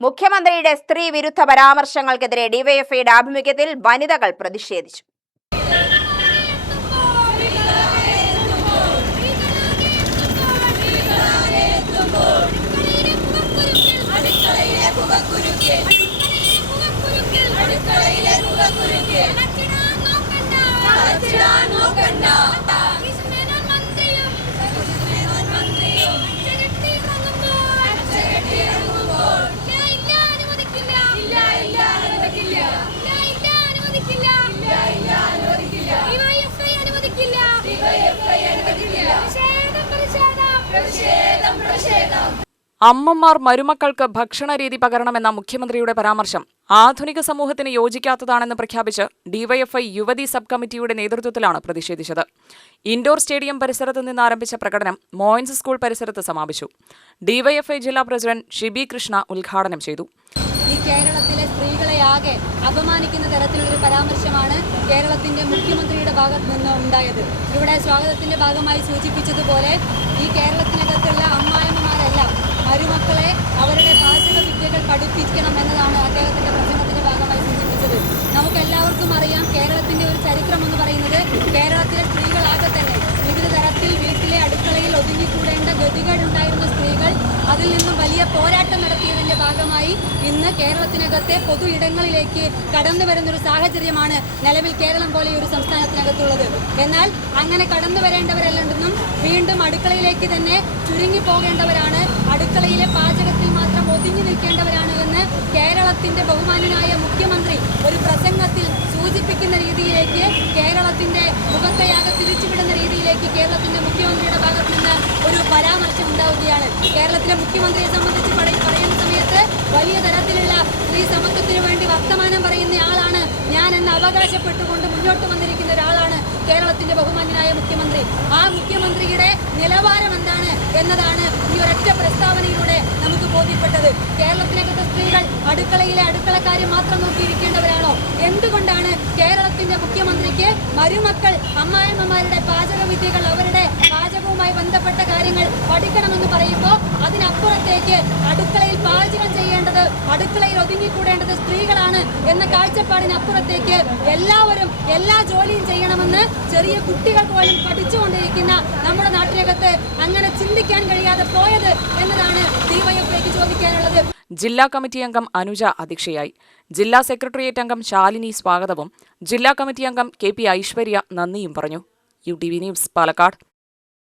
മുഖ്യമന്ത്രിയുടെ സ്ത്രീ വിരുദ്ധ പരാമർശങ്ങൾക്കെതിരെ ഡിവൈഎഫ്ഐയുടെ ആഭിമുഖ്യത്തിൽ വനിതകൾ പ്രതിഷേധിച്ചു. അമ്മമാർ മരുമക്കൾക്ക് ഭക്ഷണരീതി പകരണമെന്ന മുഖ്യമന്ത്രിയുടെ പരാമർശം ആധുനിക സമൂഹത്തിന് യോജിക്കാത്തതാണെന്ന് പ്രഖ്യാപിച്ച് ഡിവൈഎഫ്ഐ യുവതി സബ് കമ്മിറ്റിയുടെ നേതൃത്വത്തിലാണ് പ്രതിഷേധിച്ചത്. ഇൻഡോർ സ്റ്റേഡിയം പരിസരത്ത് നിന്ന് ആരംഭിച്ച പ്രകടനം മോയിൻസ് സ്കൂൾ പരിസരത്ത് സമാപിച്ചു. ഡിവൈഎഫ്ഐ ജില്ലാ പ്രസിഡന്റ് ഷിബി കൃഷ്ണ ഉദ്ഘാടനം ചെയ്തു. ഈ കേരളത്തിലെ സ്ത്രീകളെ ആകെ അപമാനിക്കുന്ന തരത്തിലൊരു പരാമർശമാണ് കേരളത്തിന്റെ മുഖ്യമന്ത്രിയുടെ ഭാഗത്ത് നിന്ന് ഉണ്ടായത്. ഇവിടെ സ്വാഗതത്തിന്റെ ഭാഗമായി സൂചിപ്പിച്ചതുപോലെ ഈ കേരളത്തിനകത്തുള്ള അമ്മായിമ്മമാരെല്ലാം മരുമക്കളെ അവരുടെ പാചക വിദ്യകൾ പഠിപ്പിക്കണം എന്നതാണ് അദ്ദേഹത്തിന്റെ പ്രസംഗത്തിന്റെ ഭാഗമായി സൂചിപ്പിച്ചത്. നമുക്കെല്ലാവർക്കും അറിയാം, കേരളത്തിന്റെ ഒരു ചരിത്രം എന്ന് പറയുന്നത് കേരളത്തിലെ സ്ത്രീകളാകെ തന്നെ വിവിധ തരത്തിൽ വീട്ടിലെ അടുക്കളയിൽ ഒതുങ്ങിക്കൂടേണ്ട ഗതികേടുണ്ടായിരുന്ന സ്ത്രീകൾ അതിൽ നിന്നും വലിയ പോരാട്ടം നടത്തിയതിന്റെ ഭാഗമായി ഇന്ന് കേരളത്തിനകത്തെ പൊതു ഇടങ്ങളിലേക്ക് കടന്നു വരുന്നൊരു സാഹചര്യമാണ് നിലവിൽ കേരളം പോലെ ഒരു സംസ്ഥാനത്തിനകത്തുള്ളത്. എന്നാൽ അങ്ങനെ കടന്നു വരേണ്ടവരെല്ലാം വീണ്ടും അടുക്കളയിലേക്ക് തന്നെ ചുരുങ്ങിപ്പോകേണ്ടവരാണ്, അടുക്കളയിലെ പാചകത്തിൽ മാത്രം ഒതുങ്ങി നിൽക്കേണ്ടവരാണ് എന്ന് കേരളത്തിന്റെ ബഹുമാന്യനായ മുഖ്യമന്ത്രി ഒരു പ്രസംഗത്തിൽ സൂചിപ്പിക്കുന്ന രീതിയിലേക്ക്, കേരളത്തിന്റെ മുഖത്തെയാകെ തിരിച്ചുവിടുന്ന രീതിയിലേക്ക് കേരളത്തിന്റെ മുഖ്യമന്ത്രിയുടെ ഭാഗത്ത് നിന്ന് ഒരു പരാമർശം ഉണ്ടാവുകയാണ്. കേരളത്തിലെ മുഖ്യമന്ത്രിയെ സംബന്ധിച്ച് പറയുന്ന സമയത്ത് വലിയ തരത്തിലുള്ള സ്ത്രീ സമത്വത്തിനു വേണ്ടി വർത്തമാനം പറയുന്ന ആളാണ് ഞാൻ എന്ന് അവകാശപ്പെട്ടുകൊണ്ട് മുന്നോട്ട് വന്നിരിക്കുന്ന ഒരാളാണ് കേരളത്തിന്റെ ബഹുമാന്യനായ മുഖ്യമന്ത്രി. ആ മുഖ്യമന്ത്രിയുടെ നിലവാരം എന്താണ് എന്നതാണ് ഈ ഒരൊറ്റ പ്രസ്താവനയിലൂടെ നമുക്ക് ബോധ്യപ്പെട്ടത്. കേരളത്തിനകത്തെ സ്ത്രീകൾ അടുക്കളയിലെ അടുക്കളക്കാര്യം മാത്രം നോക്കിയിരിക്കേണ്ടവരാണോ? എന്തുകൊണ്ടാണ് കേരളത്തിന്റെ മുഖ്യമന്ത്രിക്ക് മരുമക്കൾ അമ്മായിമ്മമാരുടെ പാചക വിദ്യകൾ, അവരുടെ പാചകവുമായി ബന്ധപ്പെട്ട കാര്യങ്ങൾ പഠിക്കണമെന്ന് പറയുമ്പോൾ അതിനപ്പുറത്തേക്ക് അടുക്കളയിൽ പാചകം ചെയ്യേണ്ടത്, അടുക്കളയിൽ ഒതുങ്ങിക്കൂടേണ്ടത് സ്ത്രീകളാണ് എന്ന കാഴ്ചപ്പാടിനപ്പുറത്തേക്ക് എല്ലാവരും എല്ലാ ജോലിയും ചെയ്യണമെന്ന് ചെറിയ കുട്ടികൾ പോലും പഠിച്ചുകൊണ്ടിരിക്കുന്ന നമ്മുടെ നാട്ടിനകത്ത് അങ്ങനെ ചിന്തിക്കാൻ കഴിയാതെ പോയത് എന്നതാണ് ഡിവൈഎഫ്ഐക്ക് ചോദിക്കാനുള്ളത്. ജില്ലാ കമ്മിറ്റി അംഗം അനുജ അധ്യക്ഷയായി. ജില്ലാ സെക്രട്ടേറിയറ്റ് അംഗം ശാലിനി സ്വാഗതവും ജില്ലാ കമ്മിറ്റി അംഗം കെ പി ഐശ്വര്യ നന്ദിയും പറഞ്ഞു. UTV news, Palakkad.